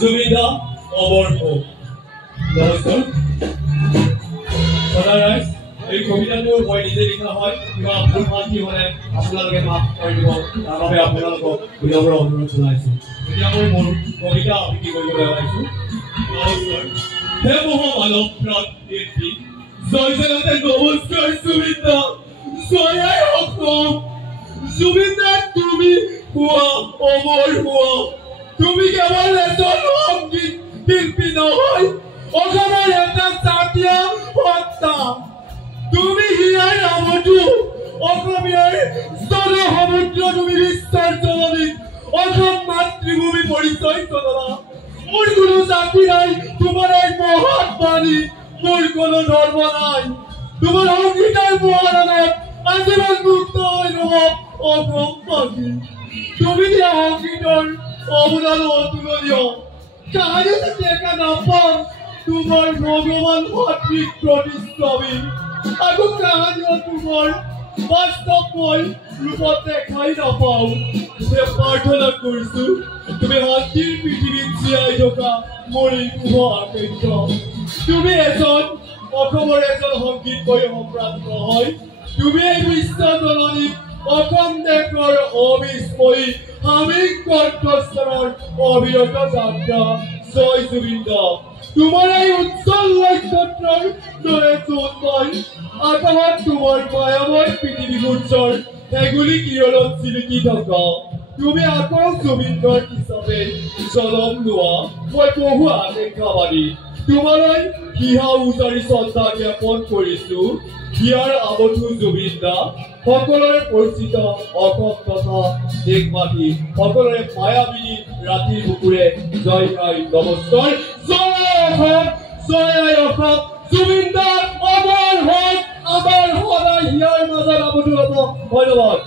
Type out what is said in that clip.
জুবিনদা অমৰ হোক। নমস্কাৰ সদায় এই কবিতাটো মই নিজে লিখা হয়, কিবা ভুল ভ্ৰান্তি হ'লে আপোনালোকে মাফ কৰি দিব, তাৰ বাবে আপোনালোকক বিনম্ৰ অনুৰোধ জনাইছোঁ। এতিয়া মই মোৰ কবিতা আবৃত্তি কৰিবলৈ ওলাইছোঁ। নমস্কাৰ হে মহামানৱ প্ৰাণ শিল্পী, জয় জয়তে নমস্কাৰ জুবিনদা, জয় অসম। জুবিনদা তুমি হোৱা অমৰ হোৱা, তুমি কেৱল এজন সংগীত শিল্পী নহয়, অসমৰ এটা জাতীয় সত্তা। তুমি হিয়াৰ নামতো অসমীয়াৰ জনসমুদ্ৰ, তুমি বিশ্বৰ জননীত অসম মাতৃভূমি পৰিচয় জনালা। মোৰ কোনো জাতি নাই, তোমাৰ এই মহান বাণী, মোৰ কোনো ধৰ্ম নাই। তোমাৰ সংগীতৰ মহাৰণত আজীৱন মুক্ত হৈ ৰব অসমবাসী। তুমি দিয়া সংগীতৰ অৱদান অতুলনীয়। কাহানিও যাতে একা নাপাম তোমাৰ ভগৱান ভাতৃক প্ৰতিচ্ছবি, আকৌ কাহানিও তোমাৰ বাস্তৱময় ৰূপত দেখাই নাপাওঁ। প্ৰাৰ্থনা কৰিছো তুমি শান্তিৰ পৃথিৱীত জীয়াই থকা মোৰ এই শুভ আকাংক্ষা। তুমি অসমৰ এজন সংগীতময় সম্ৰাট নহয়, তুমি এই বিশ্ব জননীত অসম দেশৰ অবিস্ময়ী সামিক কণ্ঠস্বৰৰ অবিৰত যাত্ৰা। জয় জুবিনদা, তোমাৰ এই উজ্জ্বল নক্ষত্ৰৰ দৰে জোনময় আকাশত তোমাৰ মায়াময় পৃথিৱী সূৰ্যৰ এগুলি কিৰণত জিলিকি থকা। তুমি আকৌ জুবিনদাৰ হিচাপে জনম লোৱা মই বহু আকাংক্ষাবাদী। তোমালৈ হিয়া উজাৰি শ্ৰদ্ধা জ্ঞাপন কৰিছো। হিয়াৰ আৱধূ জুবিনদা, সকলোৰে পৰিচিত অসম তথা দেশবাসী, সকলোৰে মায়াবিনী ৰাতিৰ বুকুৰে জয় গাই নমস্কাৰ। জয় অসম, জয় অসম। জুবিনদা অমৰ হওক, আমাৰ সদায় হিয়াৰ মাজত আৱদ্ধ হ'ব। ধন্যবাদ।